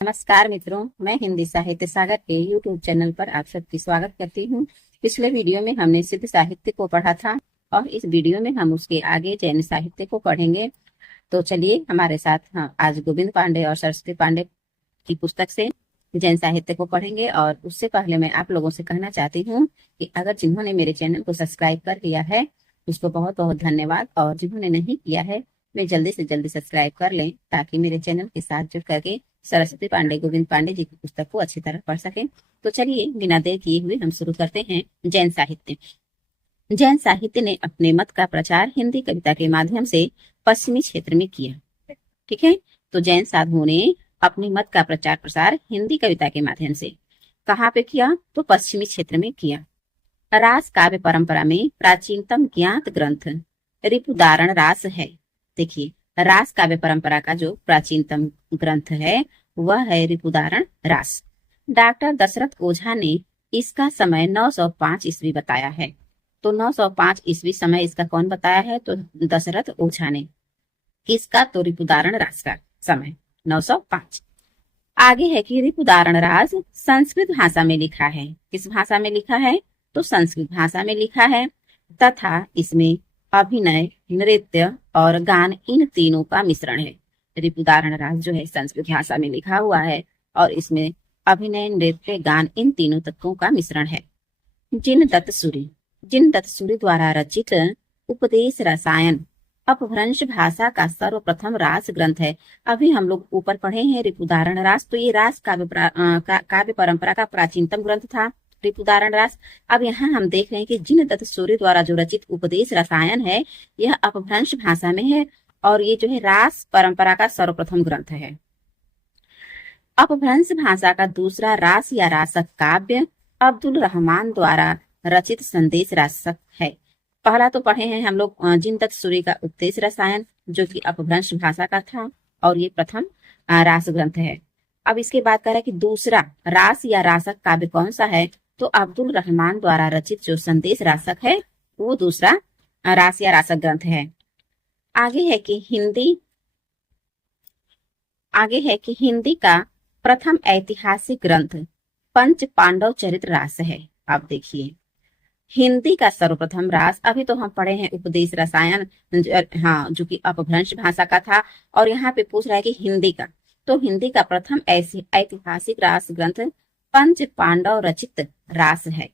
नमस्कार मित्रों, मैं हिंदी साहित्य सागर के YouTube चैनल पर आप सबकी स्वागत करती हूँ। पिछले वीडियो में हमने सिद्ध साहित्य को पढ़ा था और इस वीडियो में हम उसके आगे जैन साहित्य को पढ़ेंगे। तो चलिए हमारे साथ आज गोविंद पांडे और सरस्वती पांडे की पुस्तक से जैन साहित्य को पढ़ेंगे। और उससे पहले मैं आप लोगों से कहना चाहती हूँ कि अगर जिन्होंने मेरे चैनल को सब्सक्राइब कर लिया है उसको बहुत बहुत धन्यवाद, और जिन्होंने नहीं किया है वे जल्दी से जल्दी सब्सक्राइब कर लें ताकि मेरे चैनल के साथ जुड़ करके सरस्वती पांडे गोविंद पांडे जी की पुस्तक को अच्छी तरह पढ़ सकें। तो चलिए बिना देर किए हुए हम शुरू करते हैं। जैन साहित्य। जैन साहित्य ने अपने मत का प्रचार हिंदी कविता के माध्यम से पश्चिमी क्षेत्र में किया। ठीक है, तो जैन साधुओं ने अपने मत का प्रचार प्रसार हिंदी कविता के माध्यम से कहाँ पे किया? तो पश्चिमी क्षेत्र में किया। रास काव्य परंपरा में प्राचीनतम ज्ञात ग्रंथ रिपुदारण रास है। देखिए, रास काव्य परंपरा का जो प्राचीनतम ग्रंथ है वह है रिपुदारण रास। डॉक्टर दशरथ ओझा ने इसका समय 905 ईस्वी बताया है। तो 905 ईस्वी समय इसका कौन बताया है? तो दशरथ ओझा ने। किसका? तो रिपुदारण रास का समय 905। आगे है कि रिपुदारण रास संस्कृत भाषा में लिखा है। किस भाषा में लिखा है? तो संस्कृत भाषा में लिखा है, तथा इसमें अभिनय, नृत्य और गान इन तीनों का मिश्रण है। रिपुदारण रास जो है संस्कृत भाषा में लिखा हुआ है और इसमें अभिनय, नृत्य, गान इन तीनों तत्वों का मिश्रण है। जिन दत्त सूरि द्वारा रचित उपदेश रसायन अपभ्रंश भाषा का सर्वप्रथम रास ग्रंथ है। अभी हम लोग ऊपर पढ़े हैं रिपुदारण रास, तो ये रास काव्य परंपरा का प्राचीनतम ग्रंथ था रिपुदारण रास। अब यहाँ हम देख रहे हैं कि जिन दत्त सूरि द्वारा जो रचित उपदेश रसायन है यह अपभ्रंश भाषा में है और ये जो है रास परंपरा का सर्वप्रथम ग्रंथ है। अपभ्रंश भाषा का दूसरा रास या रासक काव्य अब्दुल रहमान द्वारा रचित संदेश रासक है। पहला तो पढ़े हैं हम लोग जिन दत्त सूरि का उपदेश रसायन जो कि अपभ्रंश भाषा का था और ये प्रथम रास ग्रंथ है। अब इसके बाद कह रहा है कि दूसरा रास या रासक काव्य कौन सा है? तो अब्दुल रहमान द्वारा रचित जो संदेश रासक है वो दूसरा रास या रासक ग्रंथ है। आगे है कि हिंदी का प्रथम ऐतिहासिक ग्रंथ पंच पांडव चरित्र रास है। अब देखिए, हिंदी का सर्वप्रथम रास, अभी तो हम पढ़े हैं उपदेश रसायन जो कि अपभ्रंश भाषा का था, और यहाँ पे पूछ रहा है कि हिंदी का, तो हिंदी का प्रथम ऐतिहासिक रास ग्रंथ पंच पांडव रचित रास है।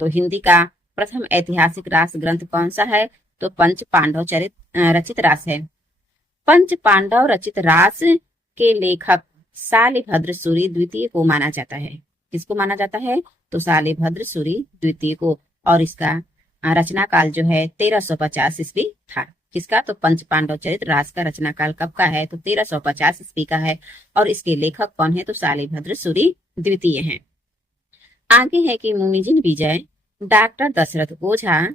तो हिंदी का प्रथम ऐतिहासिक रास ग्रंथ कौन सा है? तो पंच पांडव रचित रास है। पंच पांडव रचित रास के लेखक शालिभद्र सूरि द्वितीय को माना जाता है। किसको माना जाता है? तो शालिभद्र सूरि द्वितीय को। और इसका रचना काल जो है 1350 ईस्वी था। किसका? तो पंच पांडव चरित्र रास का रचना काल कब का है? तो 1350 ईस्वी का है। और इसके लेखक कौन है? तो शालिभद्र सूरि द्वितीय हैं। आगे है कि मुनिजिन विजय, डॉक्टर दशरथ ओझा,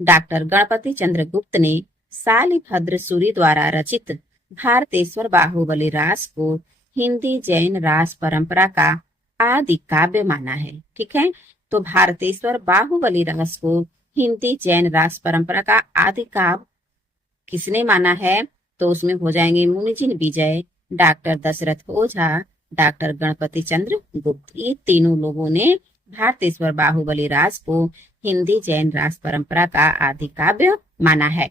डॉक्टर गणपति चंद्र गुप्त ने शालिभद्र सूरि द्वारा रचित भारतेश्वर बाहुबली रास को हिंदी जैन रास परंपरा का आदि काव्य माना है। ठीक है, तो भारतेश्वर बाहुबली रास को हिंदी जैन रास परंपरा का आदि काव्य किसने माना है? तो उसमें हो जाएंगे मुनिजिन विजय, डॉक्टर दशरथ ओझा, डॉक्टर गणपति चंद्र गुप्त। ये तीनों लोगों ने भारतेश्वर बाहुबली रास को हिंदी जैन रास परंपरा का आदि काव्य माना है।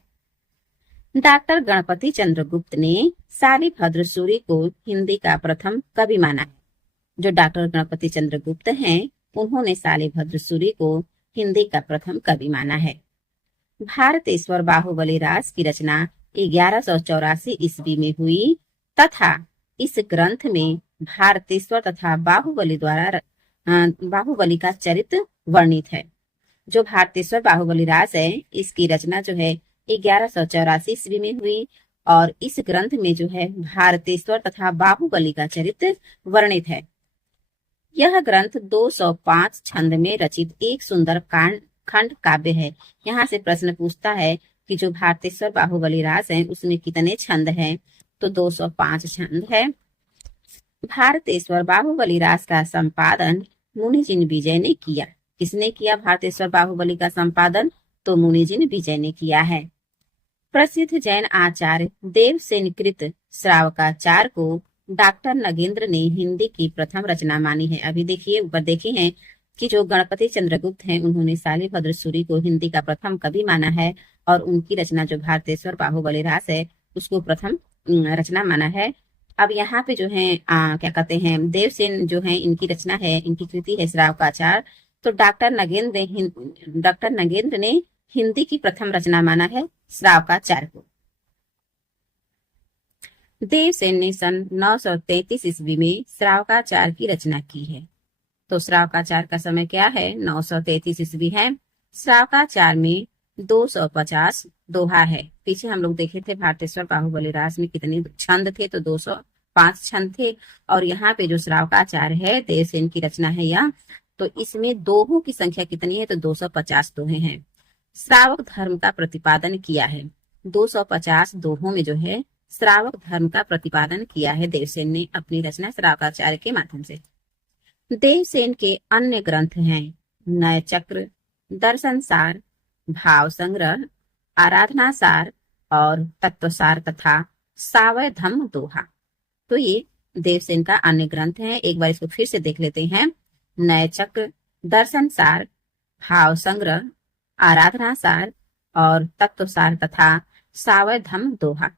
डॉक्टर गणपति चंद्र गुप्त ने शालिभद्र सूरि को हिंदी का प्रथम कवि माना है। जो डॉक्टर गणपति चंद्र गुप्त हैं उन्होंने शालिभद्र सूरि को हिंदी का प्रथम कवि माना है। भारतेश्वर बाहुबली रास की रचना 1184 ईस्वी में हुई तथा इस ग्रंथ में भारतेश्वर तथा बाहुबली का चरित्र वर्णित है। जो भारतेश्वर बाहुबली रास है इसकी रचना जो है 1184 ईस्वी में हुई और इस ग्रंथ में जो है भारतेश्वर तथा बाहुबली का चरित्र वर्णित है। यह ग्रंथ 205 छंद में रचित एक सुंदर खंड काव्य है। यहाँ से प्रश्न पूछता है कि जो भारतेश्वर बाहुबली रास है उसमें कितने छंद हैं? तो 205 छंद है। भारतेश्वर बाहुबली रास का संपादन मुनिजिन विजय ने किया। किसने किया भारतेश्वर बाहुबली का संपादन? तो मुनिजिन विजय ने किया है। प्रसिद्ध जैन आचार्य देवसेनकृत श्रावकाचार्य को डॉक्टर नगेंद्र ने हिंदी की प्रथम रचना मानी है। अभी देखिए ऊपर देखे हैं कि जो गणपति चंद्रगुप्त हैं उन्होंने शालिभद्र सूरी को हिंदी का प्रथम कवि माना है और उनकी रचना जो भारतेश्वर बाहुबली रास है उसको प्रथम रचना माना है। अब यहाँ पे जो है क्या कहते हैं देवसेन जो है इनकी रचना है, इनकी कृति है श्राव का आचार। तो डॉक्टर नगेंद्र ने हिंदी की प्रथम रचना माना है श्राव का आचार को। देवसेन ने सन 933 ईस्वी में श्रावकाचार की रचना की है। तो श्रावकाचार का समय क्या है? 933 ईस्वी है। श्रावकाचार में 250 दोहा है। पीछे हम लोग देखे थे भारतेश्वर बाहुबली रास में कितने छंद थे, तो 205 छंद थे। और यहाँ पे जो श्रावकाचार है देवसेन की रचना है यह, तो इसमें दोहों की संख्या कितनी है? तो 250 दोहे हैं। श्रावक धर्म का प्रतिपादन किया है। 250 दोहों में जो है श्रावक धर्म का प्रतिपादन किया है देवसेन ने अपनी रचना श्रावकाचार्य के माध्यम से। देवसेन के अन्य ग्रंथ हैं नय चक्र, दर्शन सार, भाव संग्रह, आराधना सार और तत्वसार तथा सावय धम्म दोहा। तो ये देवसेन का अन्य ग्रंथ है। एक बार इसको फिर से देख लेते हैं। नय चक्र, दर्शन सार, भाव संग्रह, आराधना सार और तत्वसार तथा सावय धम्म दोहा।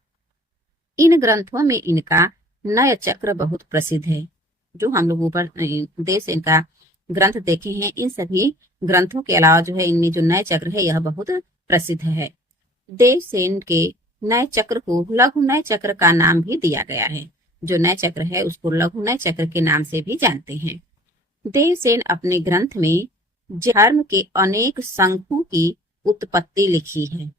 इन ग्रंथों में इनका नय चक्र बहुत प्रसिद्ध है। जो हम लोग ऊपर देवसेन का ग्रंथ देखे हैं, इन सभी ग्रंथों के अलावा जो है इनमें जो नय चक्र है यह बहुत प्रसिद्ध है। देवसेन के नय चक्र को लघु नय चक्र का नाम भी दिया गया है। जो नय चक्र है उसको लघु नय चक्र के नाम से भी जानते हैं। देवसेन अपने ग्रंथ में धर्म के अनेक संघों की उत्पत्ति लिखी है।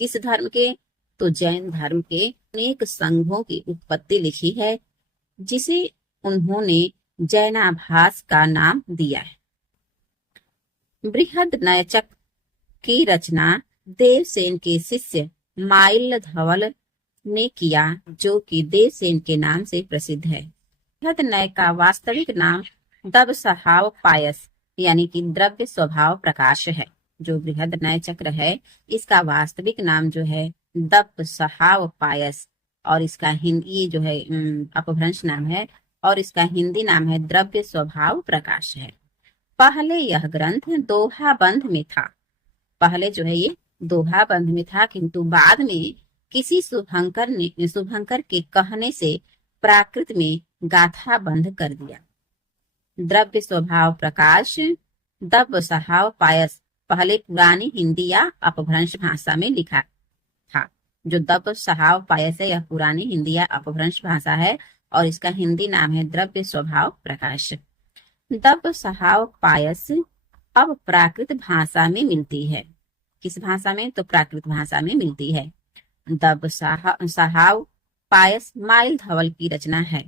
किस धर्म के? तो जैन धर्म के अनेक संघों की उत्पत्ति लिखी है, जिसे उन्होंने जैनाभास का नाम दिया है। बृहद नयचक की रचना देवसेन के शिष्य माइल धवल ने किया, जो कि देवसेन के नाम से प्रसिद्ध है। बृहद नय का वास्तविक नाम दब सहाव पायस यानी कि द्रव्य स्वभाव प्रकाश है। जो बृहद नय चक्र है इसका वास्तविक नाम जो है दप सहाव पायस और इसका हिंदी जो है अपभ्रंश नाम है और इसका हिंदी नाम है द्रव्य स्वभाव प्रकाश है। पहले यह ग्रंथ दोहा बंध में था। पहले जो है ये दोहा बंध में था, किंतु बाद में किसी शुभंकर के कहने से प्राकृत में गाथा बंध कर दिया। द्रव्य स्वभाव प्रकाश दब सहाव पायस पहले पुरानी हिंदी या अपभ्रंश भाषा में लिखा था। जो दब सहाव पायस है यह पुरानी हिंदी या अपभ्रंश भाषा है और इसका हिंदी नाम है द्रव्य स्वभाव प्रकाश। दब सहाव पायस अब प्राकृत भाषा में मिलती है। किस भाषा में? तो प्राकृत भाषा में मिलती है। दब सहाव पायस माइल धवल की रचना है।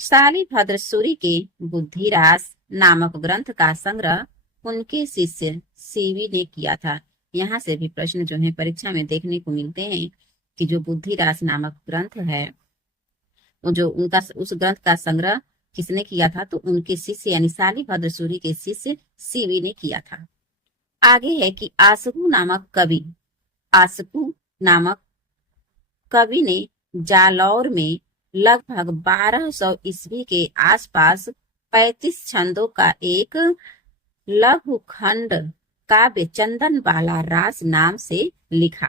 शालिभद्र सूरी के बुद्धिरास नामक ग्रंथ का संग्रह उनके शिष्य सीवी ने किया था। यहाँ से भी प्रश्न जो है परीक्षा में देखने को मिलते हैं कि जो बुद्धिरास नामक ग्रंथ है जो उनका उस ग्रंथ का संग्रह किसने किया था? तो उनके शिष्य यानी शालिभद्र सूरी के शिष्य सीवी ने किया था। आगे है कि आसकू नामक कवि ने जालौर में लगभग 1200 ईस्वी के आसपास 35 छंदों का एक लघु खंड काव्य चंदन बाला रास नाम से लिखा।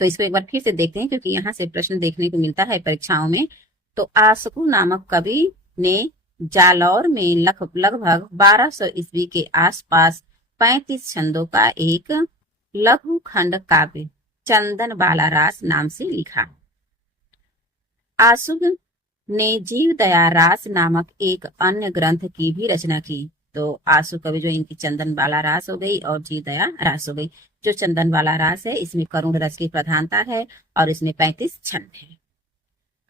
तो इसको एक बार फिर से देखते हैं क्योंकि यहाँ से प्रश्न देखने को मिलता है परीक्षाओं में। तो आसकू नामक कवि ने जालौर में लगभग 1200 ईस्वी के आसपास 35 छंदों का एक लघु खंड काव्य चंदन बाला रास नाम से लिखा। आसुग ने जीव दया रास नामक एक अन्य ग्रंथ की भी रचना की। तो आसु कवि जो इनकी चंदन बाला रास हो गई और जीव दया रास हो गई। जो चंदन बाला रास है इसमें करुण रस की प्रधानता है और इसमें 35 छंद है।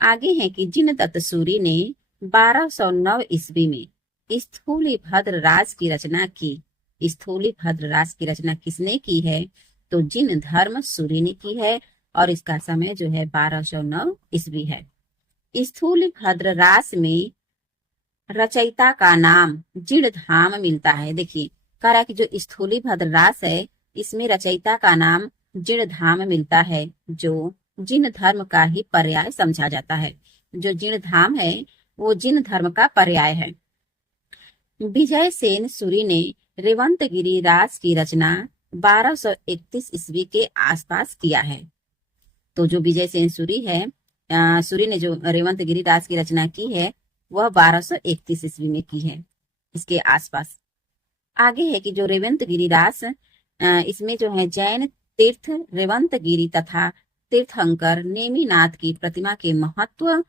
आगे है कि जिन दत्त सूरी ने 1209 ईस्वी में स्थूली भद्र रास की रचना की। स्थूली भद्र रास की रचना किसने की है? तो जिन धर्म सूरी ने की है और इसका समय जो है 1209 ईस्वी है। स्थूली भद्र रास में रचयिता का नाम जिणधाम मिलता है। देखिए कह रहा है कि जो स्थूली भद्र रास है इसमें रचयिता का नाम जिणधाम मिलता है, जो जिन धर्म का ही पर्याय समझा जाता है। जो जिन धाम है वो जिन धर्म का पर्याय है। विजय सेन सूरी ने रेवंतगिरी राज की रचना 1231 ईस्वी के आसपास किया है। तो जो विजय सेन सूरी है, सूरी ने जो रेवंतगिरी राज की रचना की है वह 1231 ईस्वी में की है, इसके आसपास। आगे है कि जो रेवंतगिरी रास, इसमें जो है जैन तीर्थ रेवंतगिरी तथा तीर्थंकर नेमिनाथ की प्रतिमा के महत्व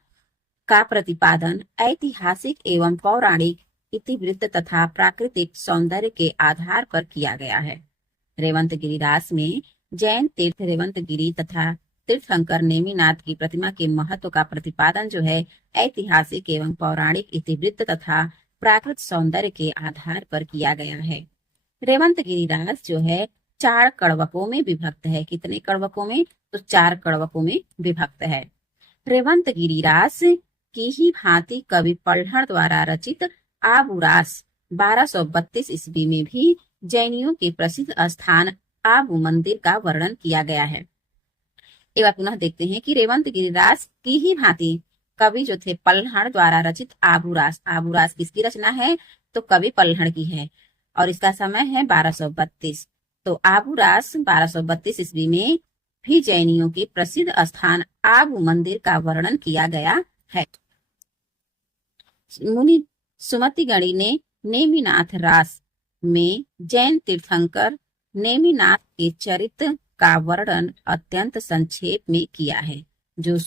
का प्रतिपादन ऐतिहासिक एवं पौराणिक इतिवृत्त तथा प्राकृतिक सौंदर्य के आधार पर किया गया है। रेवंतगिरी रास में जैन तीर्थ रेवंतगिरी तथा तीर्थंकर नेमिनाथ की प्रतिमा के महत्व का प्रतिपादन जो है ऐतिहासिक एवं पौराणिक इतिवृत्त तथा प्राकृतिक सौंदर्य के आधार पर किया गया है। रेवंतगिरी रास जो है 4 कड़वकों में विभक्त है। कितने कड़वकों में? तो 4 कड़वकों में विभक्त है। रेवंतगिरी रास की ही भांति कवि पल्हड़ द्वारा रचित आबूरास 1232 ईस्वी में भी जैनियों के प्रसिद्ध स्थान आबू मंदिर का वर्णन किया गया है। एक बार पुनः देखते हैं कि रेवंतगिरी रास की ही भांति कवि जो थे पल्हड़ द्वारा रचित आबूरास, आबूरास किसकी रचना है? तो कवि पल्हड़ की है और इसका समय है 1232। तो आबूरास 1232 ईस्वी में भी जैनियों के प्रसिद्ध स्थान आबू मंदिर का वर्णन किया गया है। मुनि सुमतिगणी ने नेमिनाथ रास में जैन तीर्थंकर नेमिनाथ के चरित्र का वर्णन अत्यंत संक्षेप में किया है। जो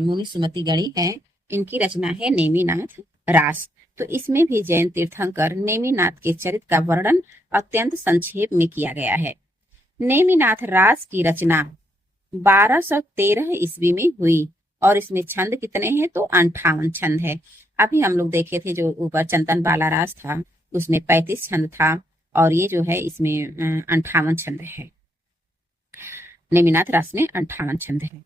मुनि सुमतिगणी है इनकी रचना है नेमिनाथ रास। तो इसमें भी जैन तीर्थंकर नेमिनाथ के चरित्र का वर्णन अत्यंत संक्षेप में किया गया है। नेमिनाथ रास की रचना 1213 ईस्वी में हुई और इसमें छंद कितने हैं? तो 58 छंद है। अभी हम लोग देखे थे जो ऊपर चंदन बाला रास था उसमें 35 छंद था और ये जो है इसमें 58 छंद है। नेमिनाथ रास में 58 छंद है।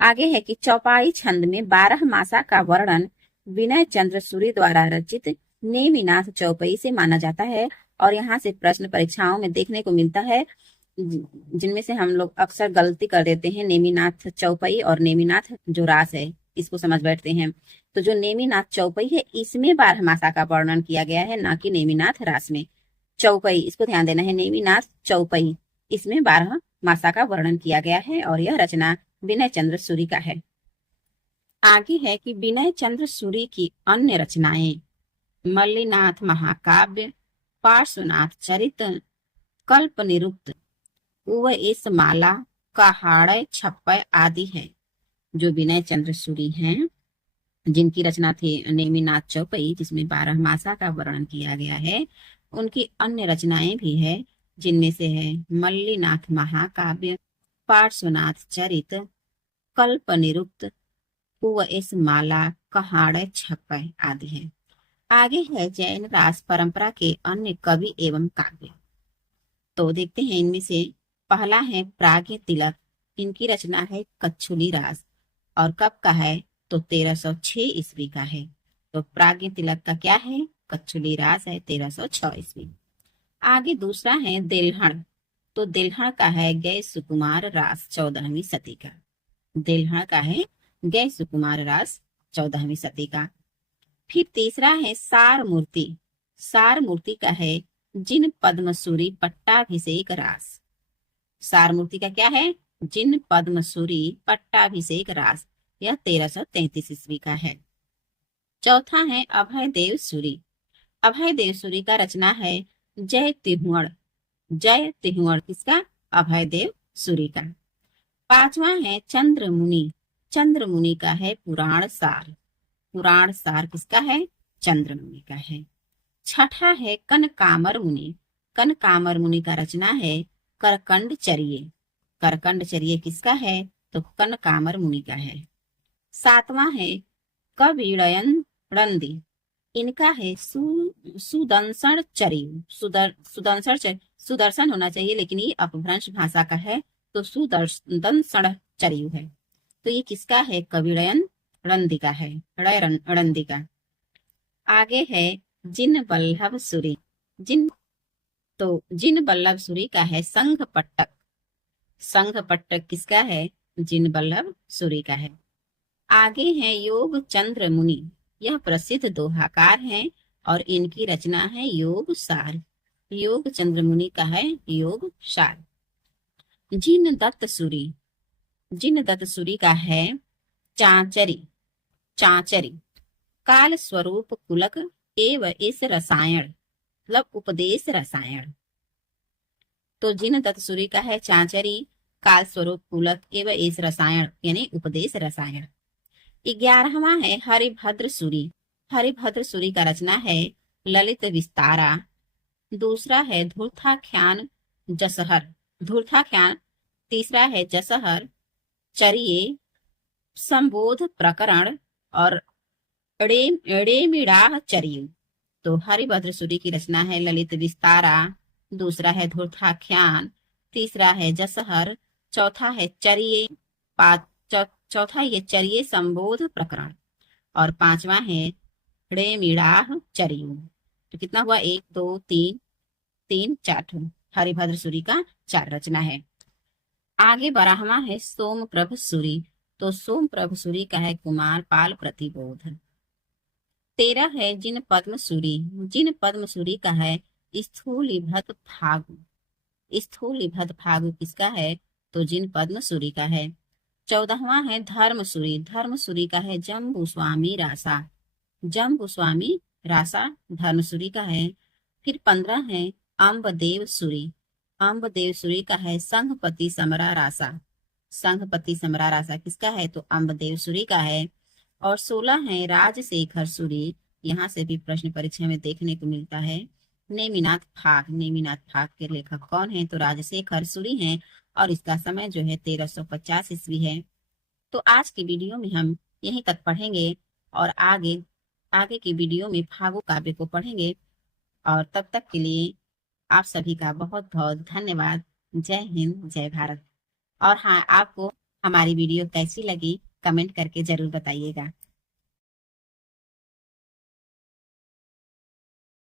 आगे है कि चौपाई छंद में 12 मासा का वर्णन विनय चंद्र सूरी द्वारा रचित नेमिनाथ चौपाई से माना जाता है और यहाँ से प्रश्न परीक्षाओं में देखने को मिलता है, जिनमें से हम लोग अक्सर गलती कर देते हैं। नेमिनाथ चौपाई और नेमिनाथ जो रास है इसको समझ बैठते हैं। तो जो नेमिनाथ चौपाई है इसमें 12 मासा का वर्णन किया गया है, ना कि नेमिनाथ रास में। चौपाई, इसको ध्यान देना है, नेमिनाथ चौपाई इसमें 12 मासा का वर्णन किया गया है और यह रचना विनय चंद्र सूरी का है। आगे है कि विनय चंद्र सूरी की अन्य रचनाएं मल्लीनाथ महाकाव्य, पार्श्वनाथ चरित, कल्प निरुक्त, उवएस माला, कहाड़य छप्पय आदि है। जो विनय चंद्र सूरी हैं जिनकी रचना थी नेमिनाथ चौपाई जिसमें 12 मासा का वर्णन किया गया है, उनकी अन्य रचनाएं भी है, जिनमें से है मल्लीनाथ महाकाव्य, पार्श्वनाथ चरित, कल्प निरुक्त, उवएस माला, कहाड़य छप्पय आदि है। आगे है जैन रास परंपरा के अन्य कवि एवं काव्य। तो देखते हैं इनमें से पहला है प्राज्ञ तिलक। इनकी रचना है कच्छुली रास और कब का है? तो 1306 ईस्वी का है। तो प्राज्ञ तिलक का क्या है? कच्छुली रास है 1306 ईस्वी। आगे दूसरा है दिल्हण। तो दिल्हण का है गय सुकुमार रास 14वीं सदी का। दिल्हण का है गय सुकुमार रास 14वीं सदी का। फिर तीसरा है सार मूर्ति। सार मूर्ति का है जिन पद्मसूरी पट्टाभिषेक रास। सार मूर्ति का क्या है? जिन पद्मसूरी पट्टाभिषेक रास, यह 1333 ईस्वी का है। चौथा है अभय देव सूरी। अभय देव सूरी का रचना है जय तिहुअड़। जय तिहुअड़ किसका? अभय देव सूरी का। पांचवा है चंद्र मुनि। चंद्र मुनि का है पुराण सार। पुराण सार किसका है? चंद्र मुनि का है। छठा है कनकामर मुनि। कनकामर मुनि का रचना है करकंड चर्ये। करकंड चर्ये किसका है? तो कनकामर मुनि का है। सातवां है कविड़यन रंदी। इनका है सुदर्शन चर्यु। सुदर्शन होना चाहिए लेकिन ये अपभ्रंश भाषा का है, तो सुदर्शन चर्यु है। तो ये किसका है? कविड़यन रंदी का है, रंदी का। आगे है जिन बल्लभ सूरी। जिन बल्लभ सूरी का है संघ पट्टक। संघ पट्टक किसका है? जिन वल्लभ सूरी का है। आगे है योग चंद्र मुनि। यह प्रसिद्ध दोहाकार हैं और इनकी रचना है योग सार। योग चंद्र मुनि का है योग सार। जिन दत्त सूरी। जिन दत्त सूरी का है चांचरी। चांचरी काल स्वरूप कुलक एव इस रसायन, मतलब उपदेश रसायन। तो जिन दत्त सूरी का है चांचरी, काल स्वरूप कुलक एवं इस रसायन यानी उपदेश रसायन। 11वां है हरिभद्र सूरी। हरिभद्र सूरी का रचना है ललित विस्तारा। दूसरा है धूर्ताख्यान जसहर। धूर्ताख्यान। तीसरा है जसहर चरिये संबोध प्रकरण और एड़ेमिड़ाह चरियु। तो हरिभद्र सूरी की रचना है ललित विस्तारा, दूसरा है धूर्ताख्यान, तीसरा है जसहर, चौथा है चरिये, चौथा ये चरिये संबोध प्रकरण और पांचवा है ड़ेमिड़ाह चरियु। तो कितना हुआ? 1 2 3 3 4 हरिभद्र सूरी का 4 रचना है। आगे 12वां है सोमप्रभ सूरी। तो सोमप्रभ सूरी का है कुमार पाल प्रतिबोध। 13 है जिन पद्म सूरी। जिन पद्म सूरी का है स्थूलिभत फागु। स्थूलिभत फागु किसका है? तो जिन पद्म सूरी का है। 14वां है धर्म सूरी। धर्म सूरी का है जम्बू स्वामी रासा। जम्बू स्वामी रासा धर्म सूरी का है। फिर 15 है अम्बदेव सूरी। अम्बदेव सूरी का है संघपति समरा रासा। संघपति समरा रासा किसका है? तो अम्बदेव सूरी का है। और 16 है राजशेखर सूरी। यहाँ से भी प्रश्न परीक्षा में देखने को मिलता है। नेमिनाथ फाग। नेमिनाथ फाग के लेखक कौन है? तो राजशेखर सूरी हैं और इसका समय जो है 1350 ईस्वी है। तो आज की वीडियो में हम यहीं तक पढ़ेंगे और आगे की वीडियो में फागु काव्य को पढ़ेंगे। और तब तक के लिए आप सभी का बहुत बहुत धन्यवाद। जय हिंद, जय भारत। और हाँ, आपको हमारी वीडियो कैसी लगी कमेंट करके जरूर बताइएगा।